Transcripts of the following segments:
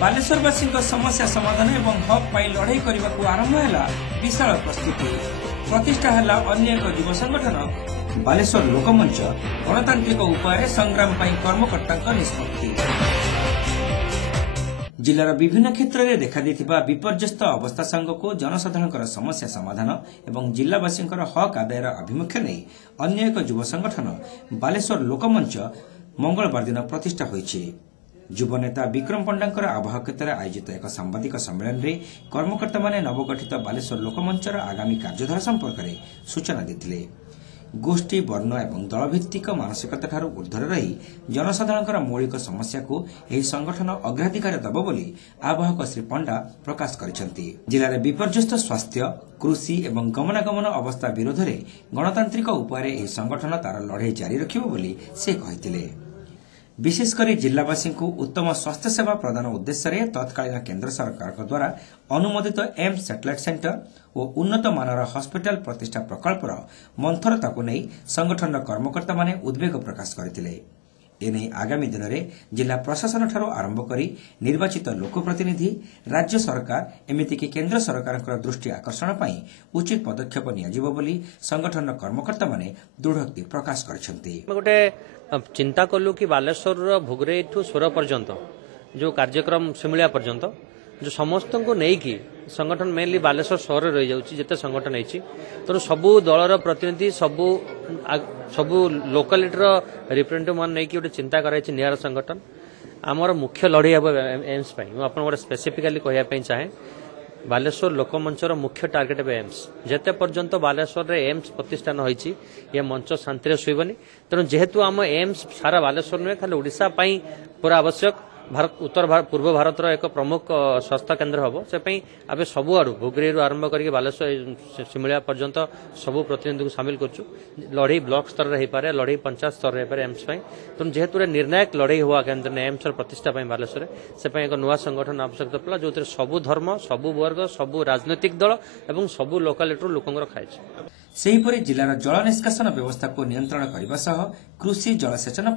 बालेश्वरवासी समस्या समाधान एवं हक पाई लड़ाई करने को आरंभ है विशाल प्रस्तुति प्रतिष्ठा है अन्य एक युव संगठन बालेश्वर लोकमंच गणतांत्रिक उपाय संग्राम कर्मकर्ता निष्पत्ति जिलार विभिन्न क्षेत्र में देखा विपर्यस्त अवस्था सांगक जनसाधारण समस्या समाधान एवं जिलावासी हक आदायर आभिमुख्य नहीं अन्य एक युव संगठन बालेश्वर लोकमंच मंगलवार दिन प्रतिष्ठा होइछि। युव नेता विक्रम पंडांकर आवाहकतार आयोजित एक सांबादिक सम्मेलन में कर्मकर्ता माने नवगठित बालेश्वर लोकमंचर आगामी कार्यधारा संपर्क में सूचना देते। गोष्ठी वर्ण एवं दलभित्तिक मानसिकता ऊर्ध्वर रही जनसाधारण मौलिक समस्या को यह संगठन अग्राधिकार दब बोली आवाहक श्री पंडा प्रकाश करिसेंति। जिले में विपर्यस्त स्वास्थ्य कृषि एवं गमनागमन अवस्था विरोध में गणतांत्रिक उपाय यह संगठन तार लड़ाई जारी रखिब बोली से कहिथिले। विशेषकर जिलावासी को उत्तम स्वास्थ्य सेवा प्रदान उद्देश्य तत्कालीन केंद्र सरकार द्वारा अनुमोदित एम्स सैटेलाइट सेंटर और उन्नत मानर हॉस्पिटल प्रतिष्ठा प्रकल्पर मंथरता को नहीं संगठन कर्मकर्ता माने उद्वेग प्रकाश करथिले। एने आगामी दिन में जिला प्रशासन ठारो आरंभ करी निर्वाचित लोकप्रतिनिधि राज्य सरकार एमितिक केंद्र सरकार दृष्टि आकर्षण पई उचित पदक्षेप नियाजिबो बोली संगठन कर्मकर्ता माने दृढ़ोक्ति प्रकाश करछंती। गोटे चिंता कलु कि बालेश्वर भोगरे ठू सोर पर्यंत जो कार्यक्रम सिमुलिया पर्यंत जो समस्त को नहीं संगठन मेनली बालेश्वर सहर रही जाउची जेते संगठन है तेणु सबू दलर प्रतिनिधि सबू लोकालिटीर रिप्रेजेंटेटिव मान नहीं गोटे चिंता कराई निआर संगठन आमर मुख्य लड़ाई हम एम्स गोटे स्पेसिफिकाली कहवाई चाहे बालेश्वर लोकमंचर मुख्य टार्गेट है एम्स जेते पर्यंत बालेश्वर रे एम्स प्रतिष्ठान होईची ये मंच शांति शुइबनी तेणु जेहेतु आम एम्स सारा बालेश्वर नुहे खाली ओडिशा पूरा आवश्यक भारत उत्तर पूर्व भारत एक प्रमुख स्वास्थ्य केन्द्र हम से आम सबुआड़ भोगरी आरंभ करके बालेश्वर सिमुलिया पर्यंत सबू प्रतिनिधि को सामिल करूँ। लड़ाई ब्लॉक स्तर में होपे लड़ाई पंचायत स्तर में होपे एम्स तेणु जेहेतु निर्णायक लड़ाई हुआ केन्द्र एम्स प्रतिष्ठा बालेश्वर से एक नुआ संगठन आवश्यकता पड़ा जो सबू धर्म सबू वर्ग सबू राजनैतिक दल और सबू लोकालिटी लोकंर खाई। सेहीपरि जिलार जल निष्कासन व्यवस्था को नियंत्रण करने सह कृषि जलसेचन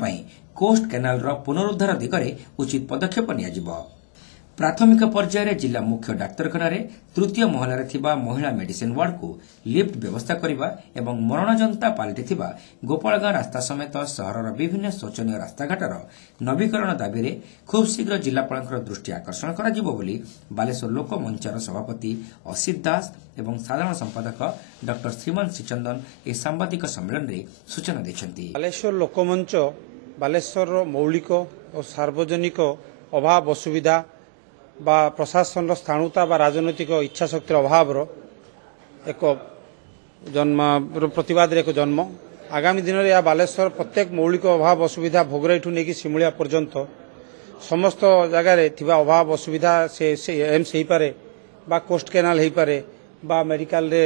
कोस्ट केनाल पुनरुद्धार दिगरे उचित पदक्षेप नियाजिबो। प्राथमिक पर्यायर जिला मुख्य डाक्तरखाना तृतीय महलार थिबा महिला मेडिसिन वार्ड को लिफ्ट व्यवस्था करने एवं मरणजंता पलटि गोपालगां रास्ता समेत सहरर विभिन्न शोचनीय रास्ताघाटर नवीकरण दाबी में खूब शीघ्र जिलापाल दृष्टि आकर्षण कर बालेश्वर लोकमंचर सभापति असित दास एवं साधारण संपादक डॉ श्रीमान श्रीचंदन ए सांबादिक सम्मेलन में सूचना देछंती। बालेश्वर लोकमंच बालेश्वर मौलिक और सार्वजनिक अभाव असुविधा बा प्रशासन स्थाणुता बा राजनैतिक इच्छा शक्तिर अभाव एक जन्म प्रतिवाद एक जन्म आगामी दिन में यह बालेश्वर प्रत्येक मौलिक अभाव असुविधा भोगराइठू नहीं सिमुलिया पर्यंत समस्त जगार थिबा अभाव असुविधा से एम्स हो पारे बा कोस्ट केनाल हो पारे बा मेडिकल रे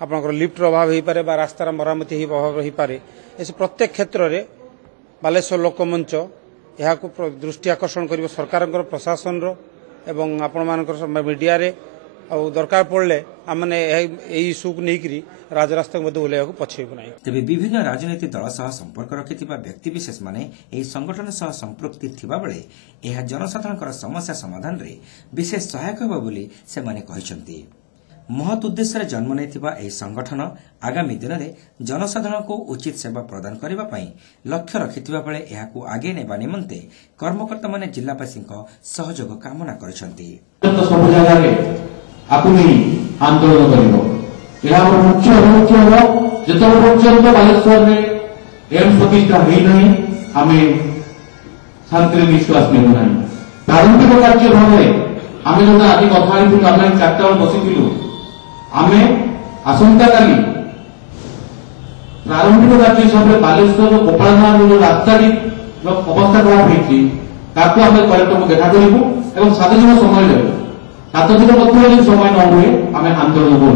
आपनकर लिफ्टर अभाव हो पारे बा रास्तार मरामती अभाव हो पारे ऐसे प्रत्येक क्षेत्र में बालेश्वर लोकमंच यहाँ को दृष्टि आकर्षण कर सरकार प्रशासन एवं आपण मान मीडिया रे और दरकार पड़े आमने इश्यू को लेकिन राजरास्ता ओह्लैया पछेबू ना। तेज विभिन्न राजनीतिक दल सह संपर्क रखिथिबा व्यक्तिविशेष माने एही संगठन सह संपृक्ति थिबा बेले यह जनसाधारण समस्या समाधान रे विशेष सहायक होबो बोली से माने कहिसंती। महत् उद्देश्य जन्म नहीं यह संगठन आगामी दिन में जनसाधारण को उचित सेवा प्रदान करने लक्ष्य रखिथिबा बेले एहाकु आगे नेबा निमंते कर्मकर्ता माने जिलावासी सहयोग कामना करछंती। सब जगह आंदोलन कर मुख्य अभिमुख्य हम जो पर्यंत बालेश्वर में एम्स प्रतिष्ठा होना आम शांति निश्वास मिलू ना। प्रारंभिक कार्य भाव आम जो आज कथा आम 4टा बसी आम आसंता काली प्रारंभिक कार्य हिसाब से बालेश्वर गोपालगां जो रास्ता अवस्था खराब होती कलेक्टर को देखा करूँ और 7 दिन समय देव 7 दिन मध्य समय न हुए आम आंदोलन को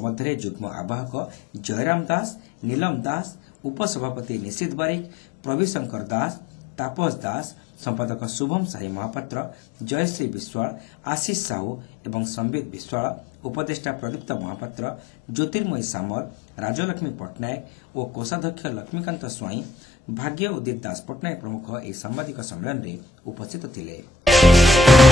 अन्य जुग्म आवाहक जयराम दास नीलम दास उपसभापति निशित बारिक प्रभीशंकर दास तापस दास संपादक शुभम साई महापात्र जयश्री विश्वाल आशीष साहू एवं संबित विश्वाल उपदेष्टा प्रदीप्त महापात्र ज्योतिर्मयी सामल राजलक्ष्मी पट्टनायक और कोषाध्यक्ष लक्ष्मीकांत स्वाई भाग्य उदित दास पट्टनायक प्रमुख एक सांबादिक सम्मेलन में उपस्थित थिले। Thank you.